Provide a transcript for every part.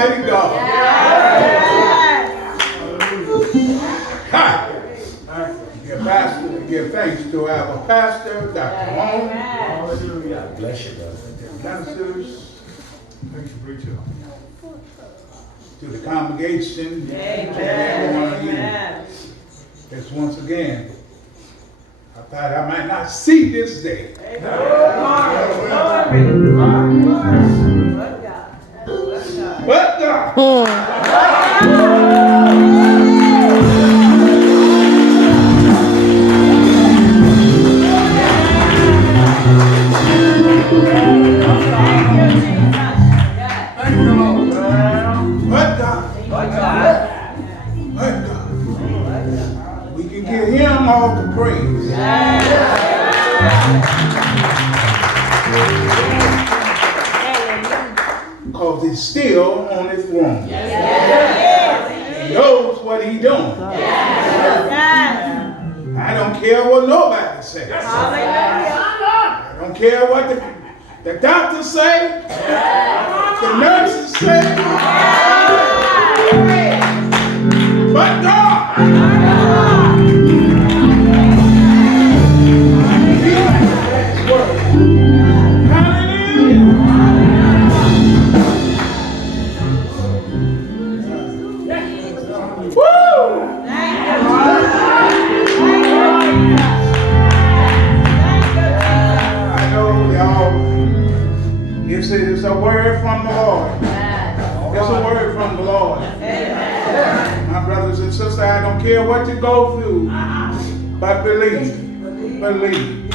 Almighty God. Give thanks to our pastor, Dr. Long. Hallelujah. Bless you, brother. Ministers. Thanks for preaching. To the congregation. Amen. Yes, once again, I thought I might not see this day. But God. We can give him all the praise. Because he's still on his throne. He knows what he's doing. I don't care what nobody says. I don't care what the doctors say, the nurses say, but God. It's a word from the Lord. It's a word from the Lord. My brothers and sisters, I don't care what you go through, but believe. Believe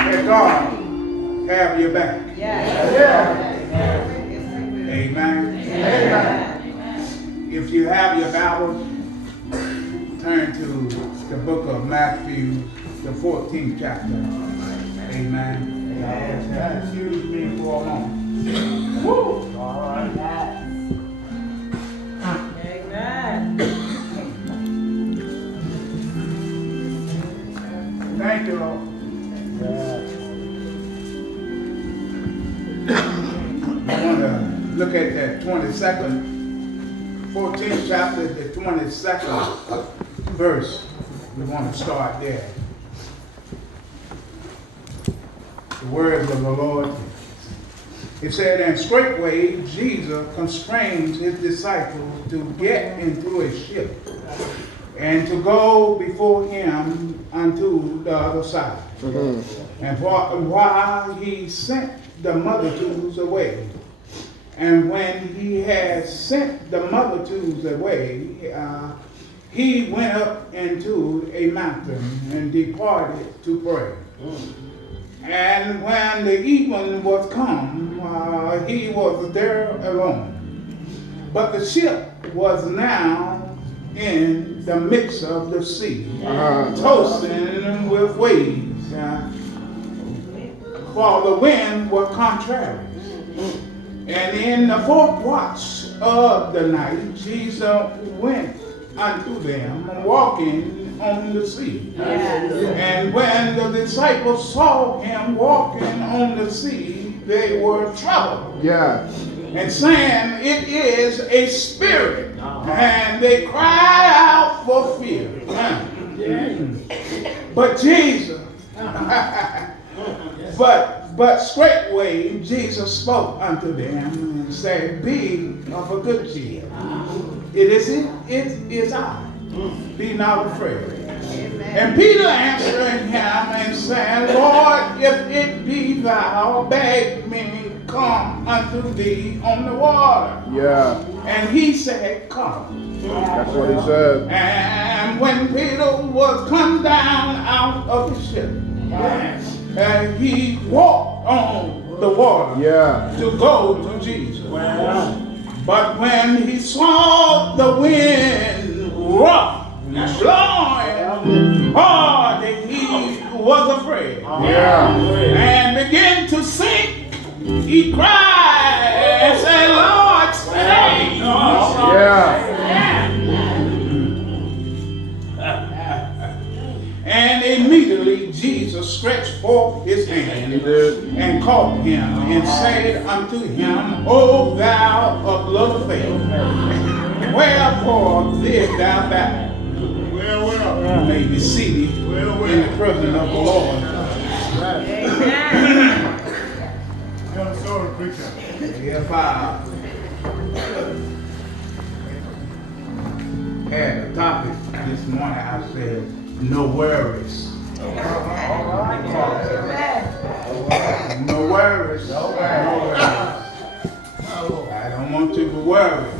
that God have your back. Amen. If you have your Bible, turn to the book of Matthew, the 14th chapter. Amen. Excuse me for a moment. Woo! All right. Amen. Thank you, Lord. I want to look at that 22nd, 14th chapter, the 22nd verse. We want to start there. The words of the Lord. It said, and straightway Jesus constrains his disciples to get into a ship and to go before him unto the other side. And while he sent the multitudes away, and when he had sent the multitudes away, he went up into a mountain and departed to pray. And when the evening was come, he was there alone. But the ship was now in the midst of the sea, tossing with waves, for the wind was contrary. And in the fourth watch of the night, Jesus went unto them, walking on the sea. And when the disciples saw him walking on the sea, they were troubled. And saying, it is a spirit. And they cried out for fear. But Jesus, but straightway Jesus spoke unto them and said, be of a good cheer. It is I. Be not afraid. And Peter answering him and saying, Lord, if it be thou, beg me come unto thee on the water. And he said, come. That's what he said. And when Peter was come down out of the ship, he walked on the water to go to Jesus. But when he saw the wind rough blowing hard, he was afraid and began to sink. He cried and said, Lord, save And immediately Jesus stretched forth his hand and caught him and said unto him, O thou of little faith, wherefore didst thou doubt? You may be seated in the presence of the Lord. If I had a topic this morning, I said, no worries. No worries. No worries. I don't want you to worry.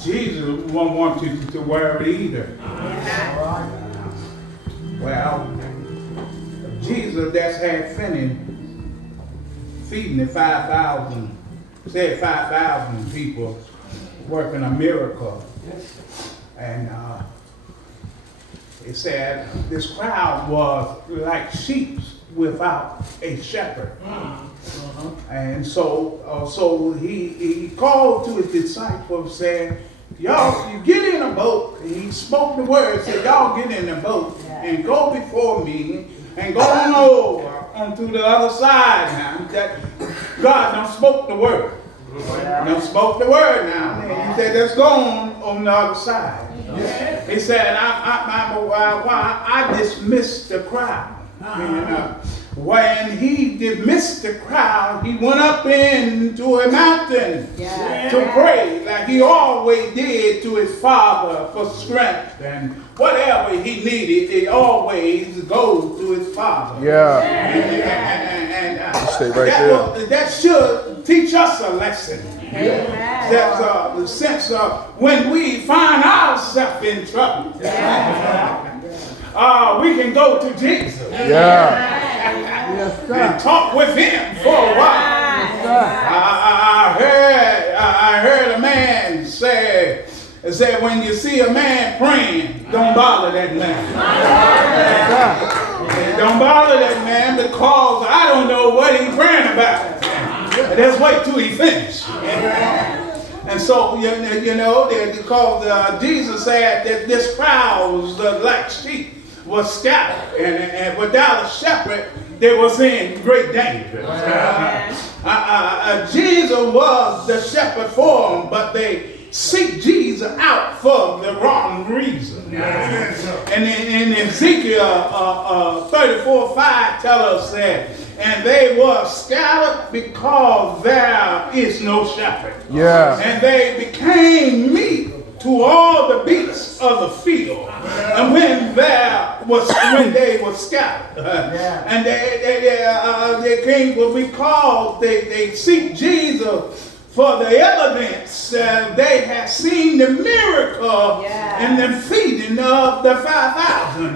Jesus won't want you to worry either. Well, Jesus that's had finished feeding the 5,000, said 5,000 people, working a miracle. And it said this crowd was like sheep without a shepherd. And so he called to his disciples, said, y'all, you get in a boat. And he spoke the word, said, y'all get in the boat and go before me and go on over onto the other side now. That God done spoke the word. Done spoke the word now. He said, let's go on the other side. He said, I dismissed the crowd. And, when he dismissed the crowd, he went up into a mountain to pray like he always did to his Father for strength. And whatever he needed, he always goes to his Father. Stay right there. That should teach us a lesson. That's the sense of when we find ourselves in trouble. We can go to Jesus. And talk with him for a while. I heard a man say, when you see a man praying, don't bother that man. Don't bother that man because I don't know what he's praying about. Let's wait till he finishes. And so, because Jesus said that this crowd was like sheep was scattered, and without a shepherd, they was in great danger. Jesus was the shepherd for them, but they seek Jesus out for the wrong reason. And in Ezekiel 34:5 tell us that, and they were scattered because there is no shepherd. And they became meat to all the beasts of the field. And when they were scattered, and they came because they seek Jesus for the evidence they had seen the miracle in the feeding of the 5,000.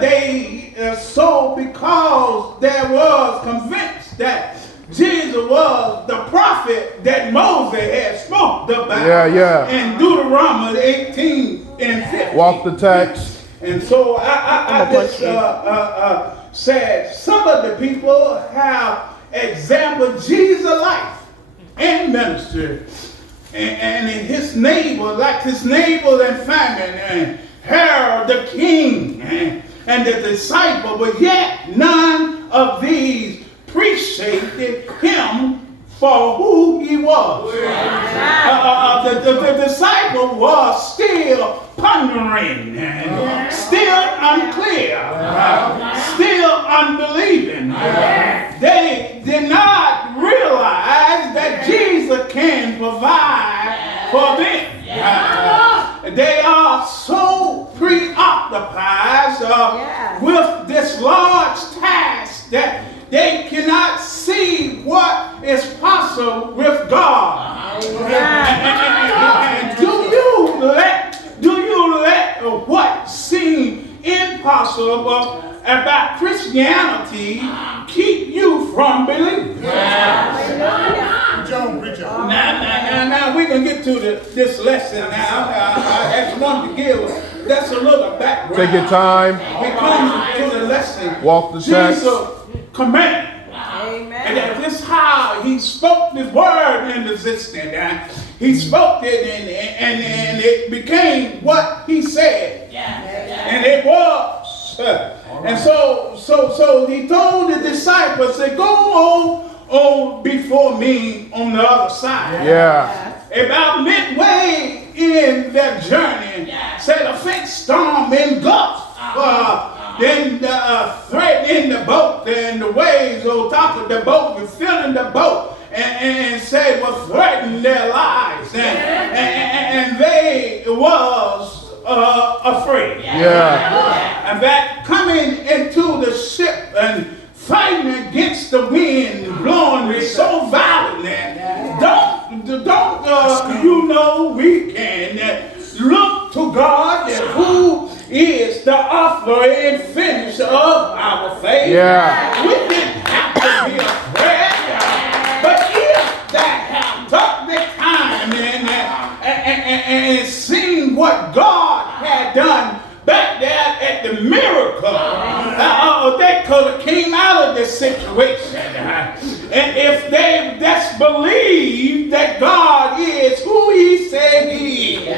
They so because they was convinced that Jesus was the prophet that Moses had spoken about in Deuteronomy 18:50. Walk the text. And so I just said some of the people have examined Jesus' life and ministry and his neighbor, like his neighbors and family, and Herod the king and the disciple, but yet none of these appreciated him for who he was. The disciple was still pondering, still unclear, still unbelieving. They did not realize that Jesus can provide for them. They are so preoccupied with this large task that they cannot see what is possible with God. And do you let what seems impossible about Christianity keep you from believing? Now we can get to this lesson now. I just want to give that's a little background. Take your time. We come to the lesson. Walk the text. Jesus command. And that this how he spoke this word in existence. He spoke it and it became what he said. And it was. And so So he told the disciples, said, go on before me on the other side. Yeah. About midway in their journey, said a faint storm engulfed, then threatening the boat, and the waves on top of the boat were filling the boat, and said were threatening their lives, and they was afraid. Yeah. And that coming into the ship and fighting against the wind blowing so violently, we can look to God who is the author and finisher of our faith. Yeah. We didn't have to be afraid, but if that have took the time and seen what God had done back there at the miracle, they could have came out of this situation. And if they just believe that God is who he said he is,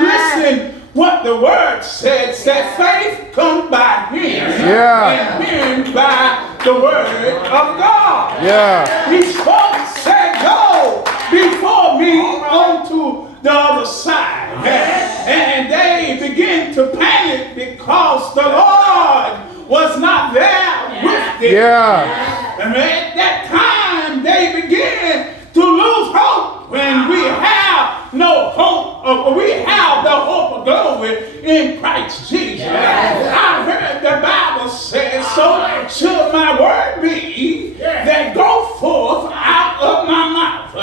listen what the word said faith comes by hearing, and hearing by the word of God. Yeah. He spoke, said, go before me onto the other side. And they began to panic because the Lord was not there with them. Yeah. And at that time they began to lose hope when we have no hope, we have the hope of glory in Christ Jesus. I heard the Bible says, so should my word be that go forth out of my mouth.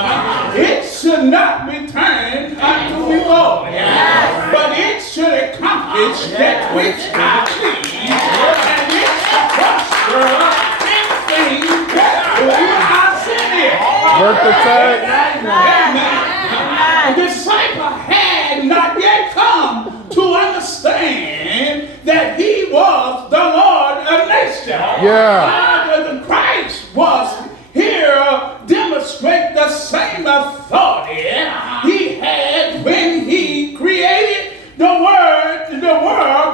It should not return unto me void, but it should accomplish that which I please, and it should prosper in things that I send it. Work the text. Amen. The disciple had not yet come to understand that he was the Lord of nations. Yeah. Christ was here demonstrate the same authority he had when he created the world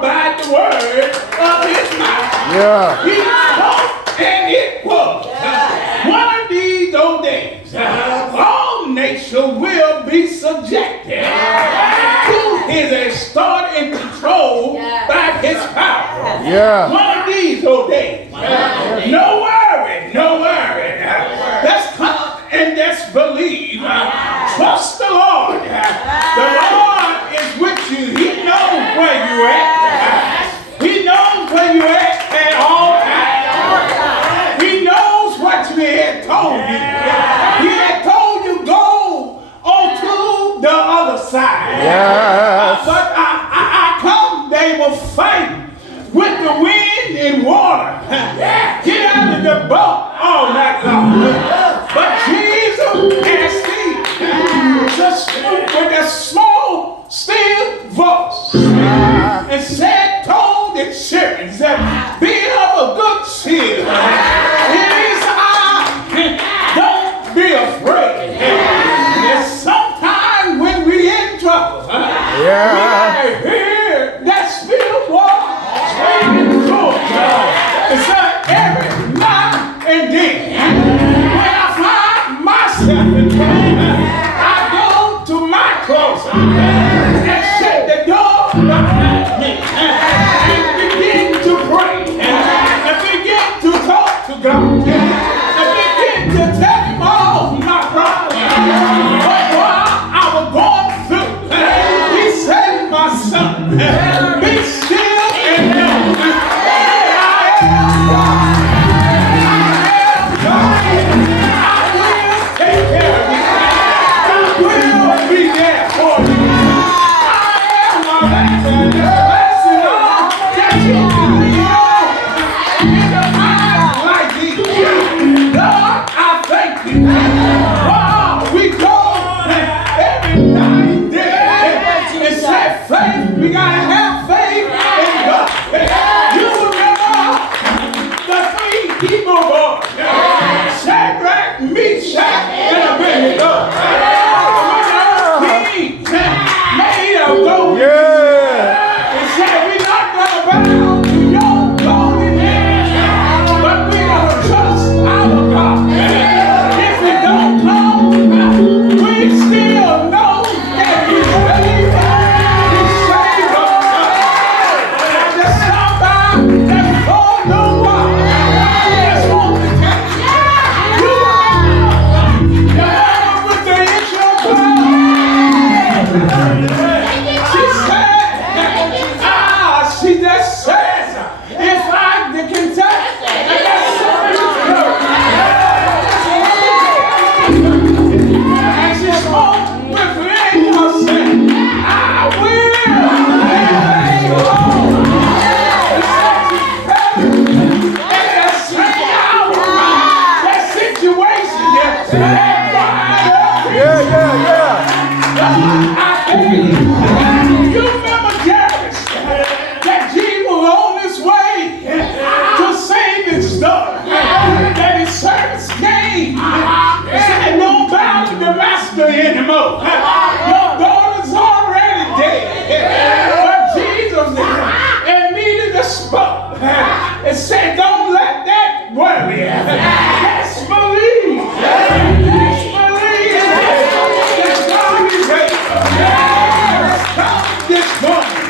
by the word of his mouth. Yeah. He spoke and it was. One of these old days, all nations will be subjected to his extort and control by his power. Yeah. One of these old days. No worry, no worry. Let's come and let's believe. Trust the Lord. The Lord is with you. He knows where you're at. He knows where you're at all times. He knows what he had told you. He had told you go on to the other side. Yes. But I come, they were fighting with the wind and water. Get out of the boat all night long. But Jesus asked me just with a small, still voice and said, told the servants that be of a good cheer. It is I. Don't be afraid. And sometimes when we in trouble, we hear that still water screaming through us. And so every now and then, when I find myself in trouble, I go to my closet and shut the door behind me and begin to pray and begin to talk to God and begin to tell him all my problems. But while I was going through, he said, my son, be still and know that I am God. We gotta have faith in God. You remember the three Hebrew boys, Shadrach, Meshach, and Abednego. Kings made of gold. Yeah. And said, we're not gonna bow to your Yeah, yeah, yeah. You remember Jairus, that Jesus was on his way to save his daughter, that his servants came and said, don't bow to the master anymore. Your daughter's already dead. But Jesus immediately spoke and said, don't let that worry you. Just believe. Just believe. That God is able. Let's talk this morning.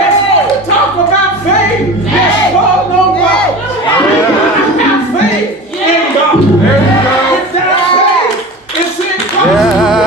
Let's talk about faith. Let's talk no more. Have faith in God. Without faith, it's impossible.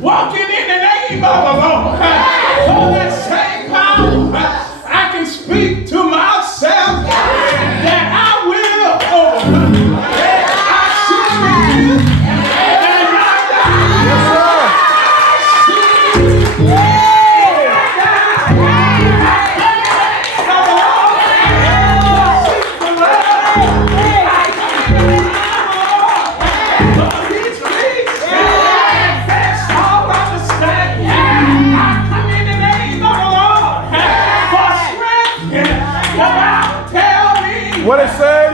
Walking in the name of the Lord. For that same power, I can speak to myself that I will overcome. I should be and not die. Yes, what it say?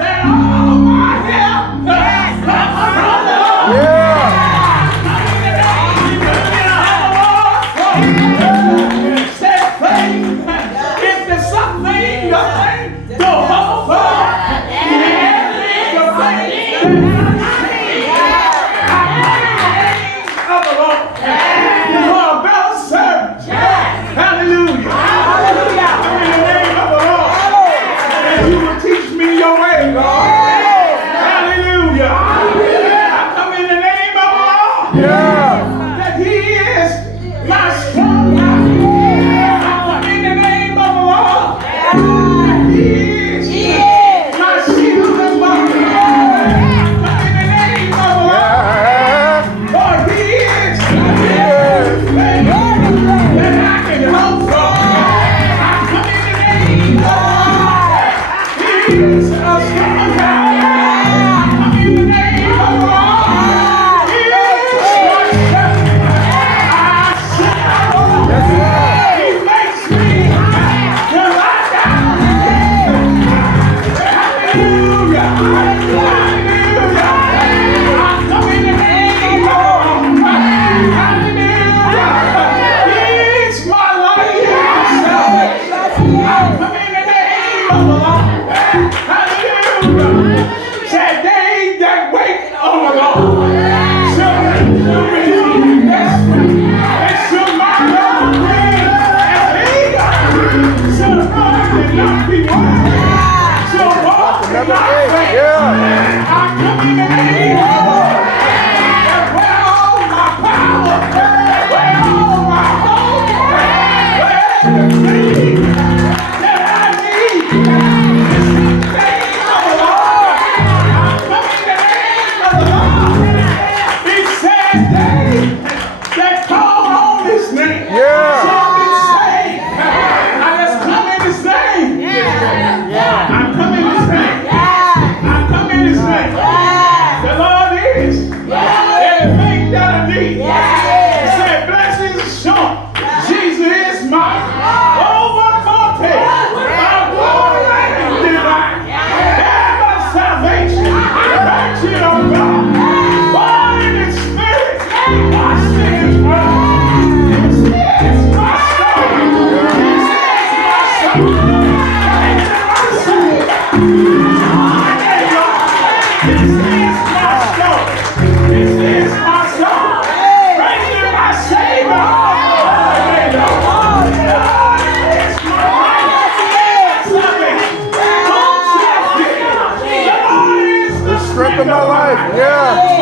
Strength in my life. Yeah.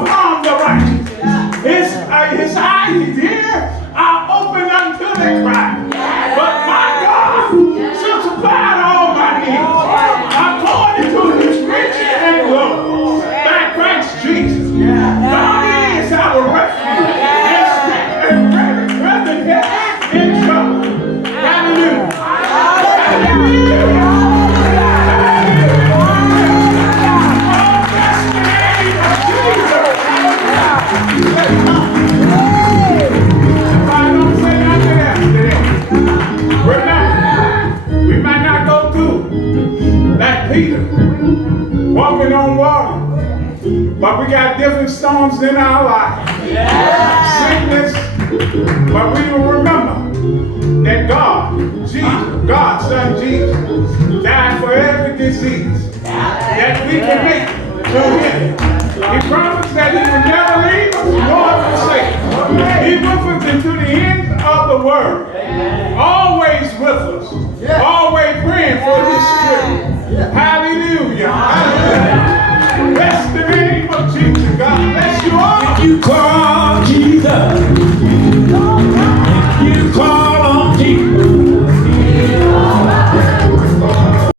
Upon the righteous. His eyes, his ears are open unto their cry. But my God shall supply all my needs according to his riches and glory by Christ Jesus. God is our refuge and strength and present help in trouble. Hallelujah. We might not go through like Peter, walking on water, but we got different storms in our life. Sickness, but we will remember that God, Jesus, God's Son Jesus, died for every disease that we can make through him. He promised that he would never